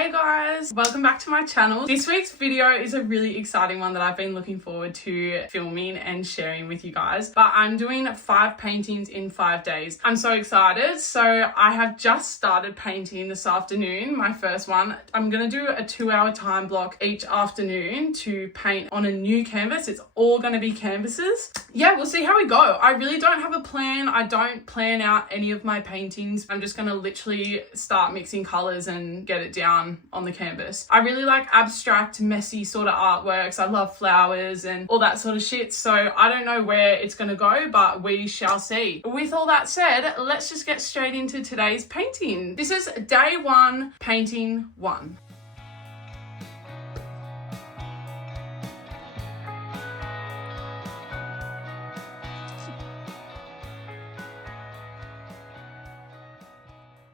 Hey guys, welcome back to my channel. This week's video is a really exciting one that I've been looking forward to filming and sharing with you guys. But I'm doing 5 paintings in 5 days. I'm so excited. So I have just started painting this afternoon, my first one. I'm gonna do a 2-hour time block each afternoon to paint on a new canvas. It's all gonna be canvases. Yeah, we'll see how we go. I really don't have a plan. I don't plan out any of my paintings. I'm just gonna literally start mixing colors and get it down on the canvas. I really like abstract, messy sort of artworks. I love flowers and all that sort of shit. So I don't know where it's gonna go, but we shall see. With all that said, let's just get straight into today's painting. This is day 1, painting 1.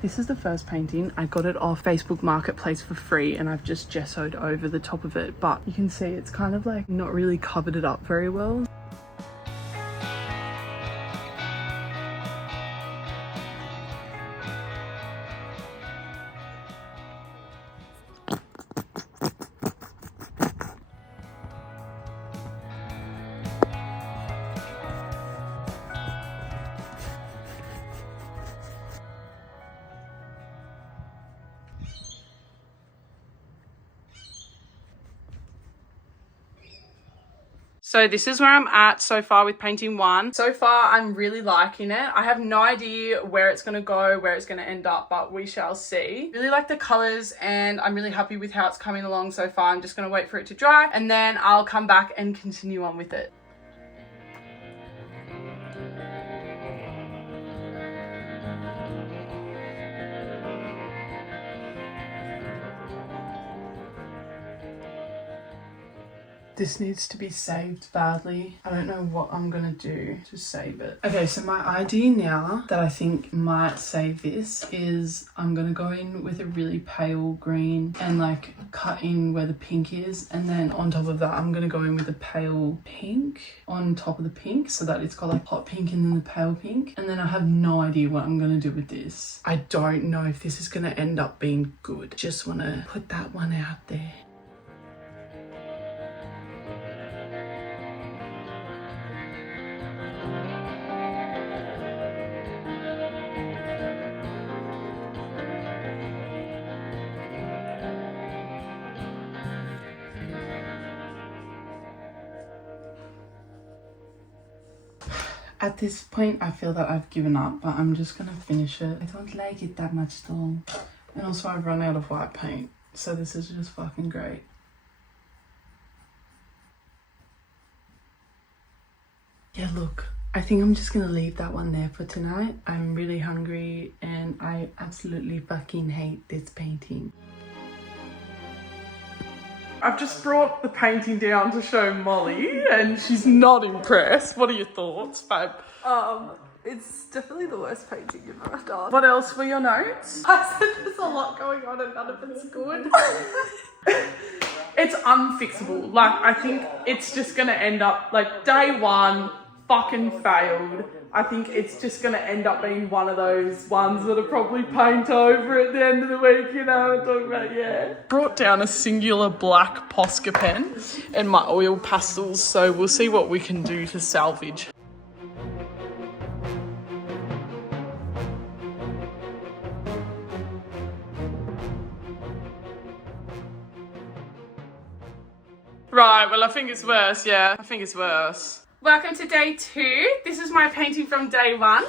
This is the first painting. I got it off Facebook Marketplace for free and I've just gessoed over the top of it, but you can see it's kind of like not really covered it up very well. So this is where I'm at so far with painting 1. So far, I'm really liking it. I have no idea where it's going to go, where it's going to end up, but we shall see. Really like the colors and I'm really happy with how it's coming along so far. I'm just going to wait for it to dry and then I'll come back and continue on with it. This needs to be saved badly. I don't know what I'm gonna do to save it. Okay, so my idea now that I think might save this is I'm gonna go in with a really pale green and like cut in where the pink is, and then on top of that I'm gonna go in with a pale pink on top of the pink so that it's got like hot pink and then the pale pink. And then I have no idea what I'm gonna do with this. I don't know if this is gonna end up being good. Just wanna put that one out there. At this point, I feel that I've given up, but I'm just gonna finish it. I don't like it that much though. And also I've run out of white paint, so this is just fucking great. Yeah, look, I think I'm just gonna leave that one there for tonight. I'm really hungry and I absolutely fucking hate this painting. I've just brought the painting down to show Molly and she's not impressed. What are your thoughts, babe? It's definitely the worst painting you've ever done. What else were your notes? I said there's a lot going on and none of it's good. It's unfixable. Like, I think it's just gonna end up like day 1 fucking failed. I think it's just gonna end up being one of those ones that are probably paint over at the end of the week, you know what I'm talking about, yeah. Brought down a singular black Posca pen and my oil pastels, so we'll see what we can do to salvage. Right, well I think it's worse, yeah. I think it's worse. Welcome to day 2. This is my painting from day 1.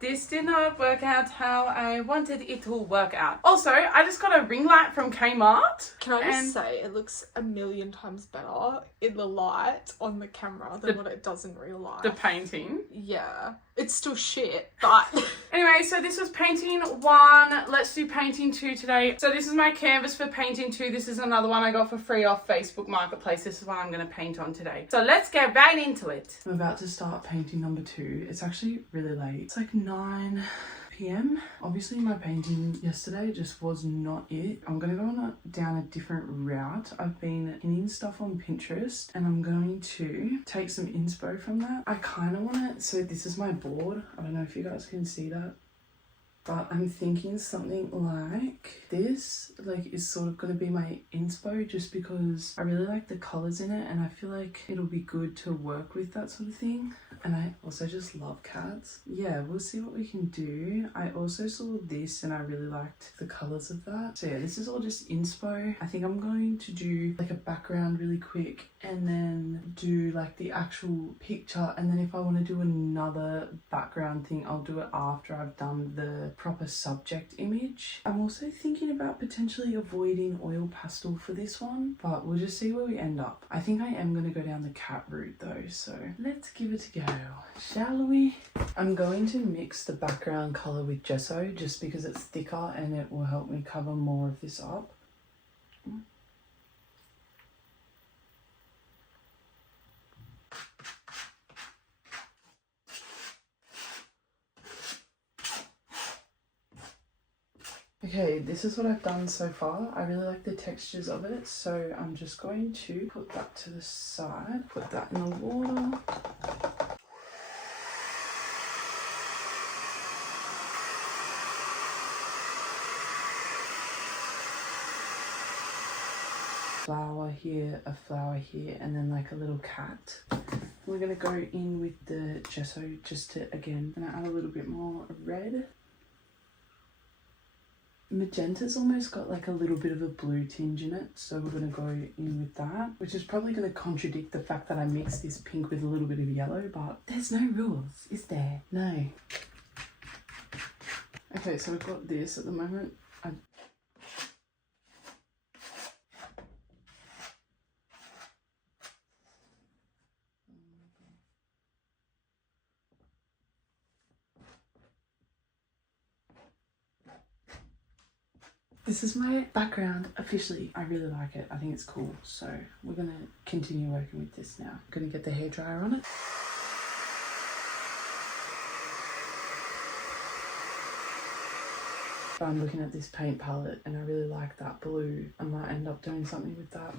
This did not work out how I wanted it to work out. Also, I just got a ring light from Kmart. Can I just say, it looks a million times better in the light on the camera than what it does in real life. The painting? Yeah. It's still shit, but... Anyway, so this was painting 1. Let's do painting 2 today. So this is my canvas for painting 2. This is another one I got for free off Facebook Marketplace. This is what I'm going to paint on today. So let's get right into it. I'm about to start painting number 2. It's actually really late. It's like 9 p.m. Obviously my painting yesterday just was not it. I'm gonna go down a different route. I've been pinning stuff on Pinterest and I'm going to take some inspo from that. I kind of want to, so this is my board. I don't know if you guys can see that. but I'm thinking something like this, like, is sort of going to be my inspo, just because I really like the colours in it and I feel like it'll be good to work with, that sort of thing. And I also just love cats. Yeah, we'll see what we can do. I also saw this and I really liked the colours of that. So yeah, this is all just inspo. I think I'm going to do like a background really quick and then do like the actual picture, and then if I want to do another background thing, I'll do it after I've done the proper subject image. I'm also thinking about potentially avoiding oil pastel for this one, but we'll just see where we end up. I think I am going to go down the cat route though, so let's give it a go, shall we? I'm going to mix the background colour with gesso just because it's thicker and it will help me cover more of this up. Okay, this is what I've done so far. I really like the textures of it, so I'm just going to put that to the side, put that in the water. Flower here, a flower here, and then like a little cat. We're gonna go in with the gesso just to, again, gonna add a little bit more red. Magenta's almost got like a little bit of a blue tinge in it, so we're going to go in with that, which is probably going to contradict the fact that I mixed this pink with a little bit of yellow, but there's no rules, is there? No. Okay, so we've got this at the moment. This is my background officially. I really like it. I think it's cool. So we're going to continue working with this now. I'm going to get the hairdryer on it. But I'm looking at this paint palette and I really like that blue. I might end up doing something with that.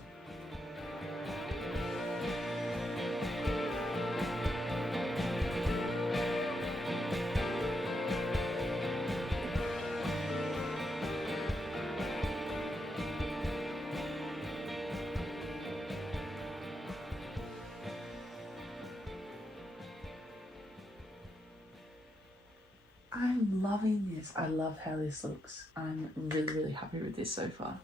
I'm loving this. I love how this looks. I'm really, really happy with this so far.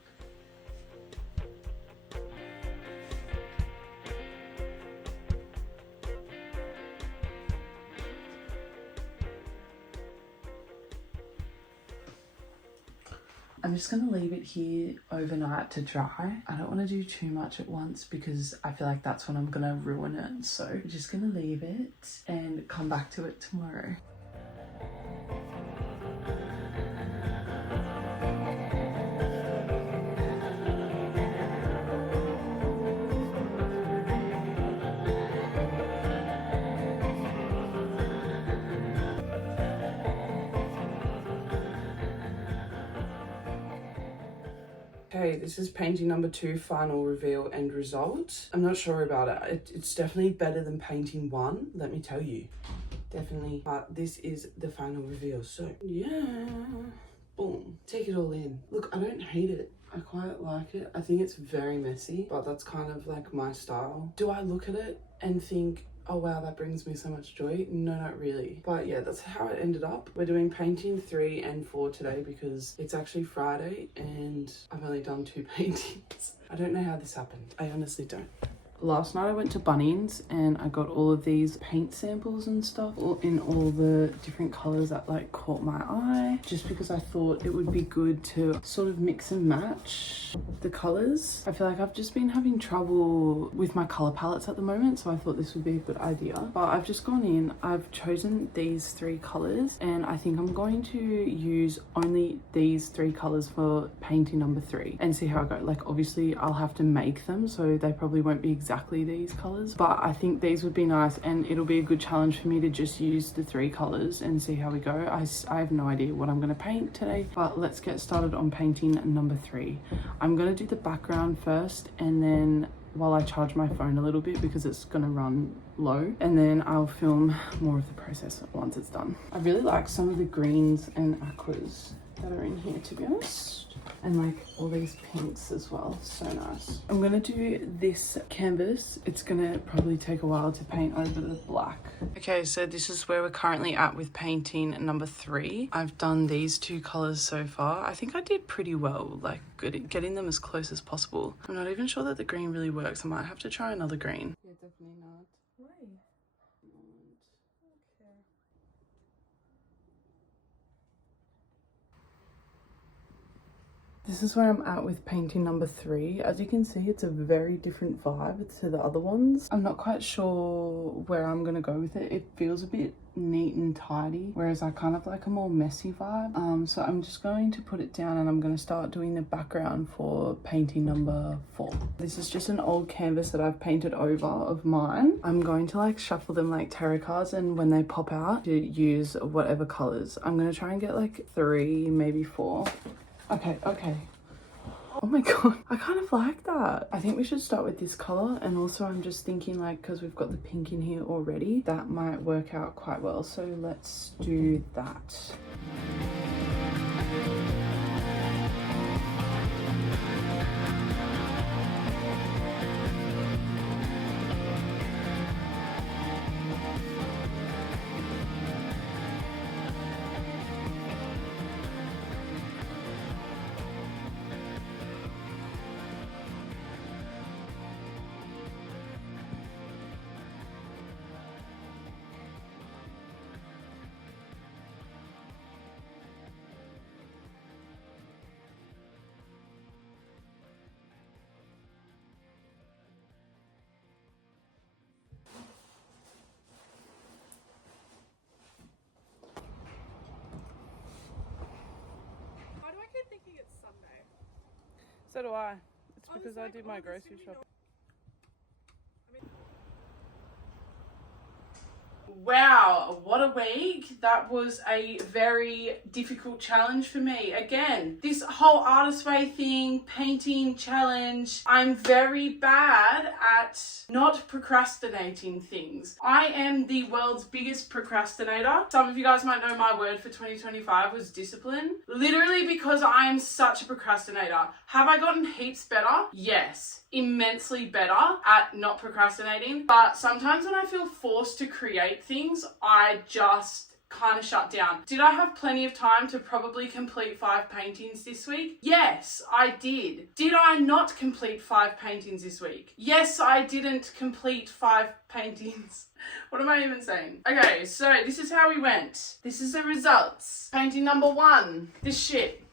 I'm just going to leave it here overnight to dry. I don't want to do too much at once because I feel like that's when I'm going to ruin it. So I'm just going to leave it and come back to it tomorrow. Okay, this is painting number 2, final reveal end result. I'm not sure about it. It's definitely better than painting 1, let me tell you. Definitely. But this is the final reveal. So yeah, boom. Take it all in. Look, I don't hate it. I quite like it. I think it's very messy, but that's kind of like my style. Do I look at it and think, oh wow, that brings me so much joy? No, not really. But yeah, that's how it ended up. We're doing painting 3 and 4 today because it's actually Friday and I've only done 2 paintings. I don't know how this happened. I honestly don't. Last night I went to Bunnings and I got all of these paint samples and stuff in all the different colours that like caught my eye, just because I thought it would be good to sort of mix and match the colours. I feel like I've just been having trouble with my colour palettes at the moment, so I thought this would be a good idea. But I've just gone in, I've chosen these 3 colours and I think I'm going to use only these 3 colours for painting number 3 and see how I go. Like obviously I'll have to make them, so they probably won't be exactly these colors, but I think these would be nice and it'll be a good challenge for me to just use the 3 colors and see how we go. I have no idea what I'm going to paint today, but let's get started on painting number 3. I'm going to do the background first and then while I charge my phone a little bit because it's gonna run low, and then I'll film more of the process once it's done. I really like some of the greens and aquas that are in here, to be honest. And like all these pinks as well, so nice. I'm gonna do this canvas. It's gonna probably take a while to paint over the black. Okay, so this is where we're currently at with painting number 3. I've done these 2 colors so far. I think I did pretty well, like good at getting them as close as possible. I'm not even sure that the green really works. I might have to try another green. Yeah, definitely not. Why? This is where I'm at with painting number 3. As you can see, it's a very different vibe to the other ones. I'm not quite sure where I'm gonna go with it. It feels a bit neat and tidy, whereas I kind of like a more messy vibe. So I'm just going to put it down and I'm gonna start doing the background for painting number 4. This is just an old canvas that I've painted over of mine. I'm going to like shuffle them like tarot cards, and when they pop out, to use whatever colors. I'm gonna try and get like 3, maybe 4. Okay. Oh my god, I kind of like that. I think we should start with this color, and also I'm just thinking like, because we've got the pink in here already, that might work out quite well. So let's do that. Thinking it's Sunday. So do I. It's because I did my grocery shopping. Wow, what a week. That was a very difficult challenge for me. Again, this whole artist way thing, painting challenge, I'm very bad at not procrastinating things. I am the world's biggest procrastinator. Some of you guys might know my word for 2025 was discipline. Literally because I am such a procrastinator. Have I gotten heaps better? Yes. Immensely better at not procrastinating, but sometimes when I feel forced to create things, I just kind of shut down. Did I have plenty of time to probably complete 5 paintings this week? Yes, I did. Did I not complete 5 paintings this week? Yes, I didn't complete 5 paintings. What am I even saying? Okay, so this is how we went. This is the results. Painting number 1, this shit.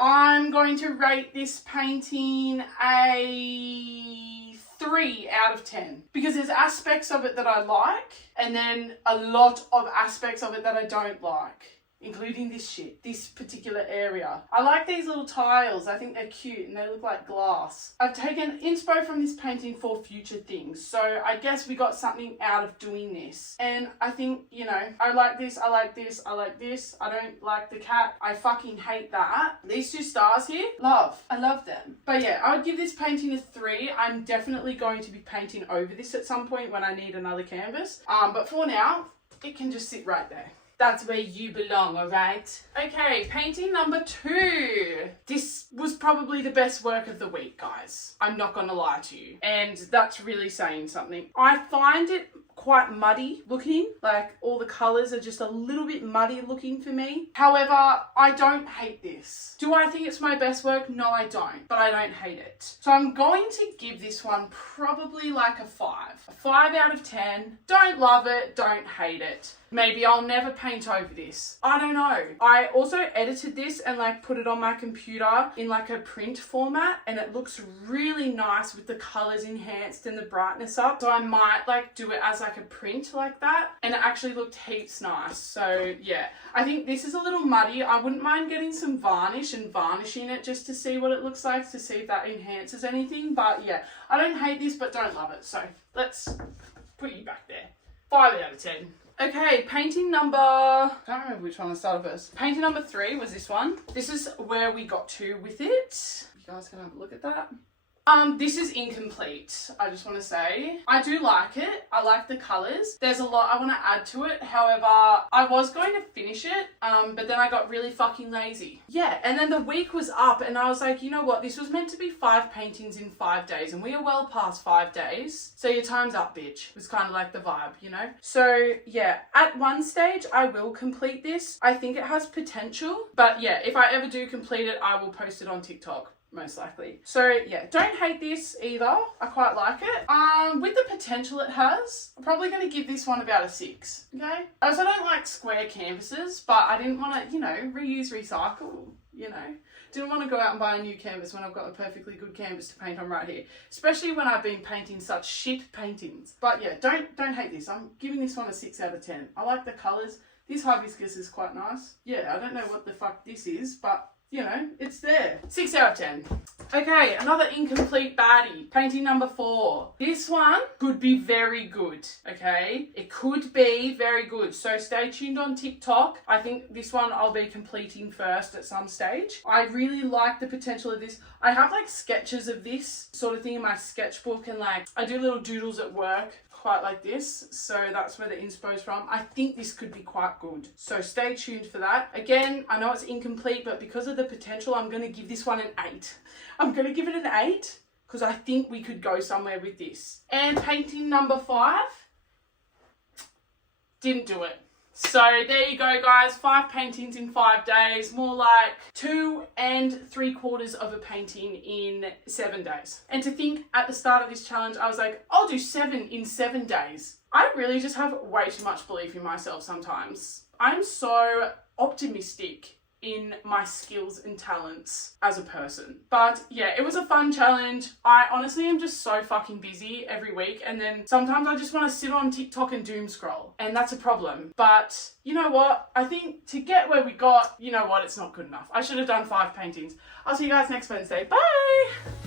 I'm going to rate this painting a 3 out of 10 because there's aspects of it that I like and then a lot of aspects of it that I don't like, including this shit, this particular area. I like these little tiles. I think they're cute and they look like glass. I've taken inspo from this painting for future things. So I guess we got something out of doing this. And I think, you know, I like this, I like this, I like this. I don't like the cat. I fucking hate that. These 2 stars here, love. I love them. But yeah, I would give this painting a 3. I'm definitely going to be painting over this at some point when I need another canvas. But for now, it can just sit right there. That's where you belong, alright? Okay, painting number 2. This was probably the best work of the week, guys. I'm not gonna lie to you. And that's really saying something. I find it quite muddy looking, like all the colors are just a little bit muddy looking for me. However, I don't hate this. Do I think it's my best work? No, I don't, but I don't hate it. So I'm going to give this one probably like a 5. A 5 out of 10. Don't love it, don't hate it. Maybe I'll never paint over this. I don't know. I also edited this and like put it on my computer in like a print format, and it looks really nice with the colors enhanced and the brightness up. So I might like do it as like a print like that, and it actually looked heaps nice. So yeah, I think this is a little muddy. I wouldn't mind getting some varnish and varnishing it just to see what it looks like, to see if that enhances anything. But yeah, I don't hate this, but don't love it. So let's put you back there. 5 out of 10. Okay, painting number, I can't remember which one I started first. Painting number 3 was this one. This is where we got to with it. You guys can have a look at that. This is incomplete, I just want to say. I do like it. I like the colours. There's a lot I want to add to it. However, I was going to finish it, but then I got really fucking lazy. Yeah, and then the week was up and I was like, you know what? This was meant to be 5 paintings in 5 days and we are well past 5 days. So your time's up, bitch. It was kind of like the vibe, you know? So yeah, at one stage, I will complete this. I think it has potential, but yeah, if I ever do complete it, I will post it on TikTok. Most likely. So yeah, don't hate this either. I quite like it. With the potential it has, I'm probably going to give this one about a 6. Okay. Also, I don't like square canvases, but I didn't want to, you know, reuse, recycle, you know. Didn't want to go out and buy a new canvas when I've got a perfectly good canvas to paint on right here. Especially when I've been painting such shit paintings. But yeah, don't hate this. I'm giving this one a 6 out of 10. I like the colours. This hibiscus is quite nice. Yeah, I don't know what the fuck this is, but you know, it's there. 6 out of 10. Okay, another incomplete baddie. Painting number 4. This one could be very good, okay? It could be very good. So stay tuned on TikTok. I think this one I'll be completing first at some stage. I really like the potential of this. I have like sketches of this sort of thing in my sketchbook and like I do little doodles at work. Quite like this, so that's where the inspo's from. I think this could be quite good, so stay tuned for that. Again, I know it's incomplete, but because of the potential, I'm going to give this one an 8. I'm going to give it an 8 because I think we could go somewhere with this. And painting number 5, didn't do it. So there you go, guys. 5 paintings in 5 days, more like 2 3/4 of a painting in 7 days. And to think at the start of this challenge, I was like, I'll do 7 in 7 days. I really just have way too much belief in myself sometimes. I'm so optimistic in my skills and talents as a person. But yeah, it was a fun challenge. I honestly am just so fucking busy every week, and then sometimes I just want to sit on TikTok and doom scroll, and that's a problem. But you know what? I think to get where we got, you know what? It's not good enough. I should have done 5 paintings. I'll see you guys next Wednesday. Bye!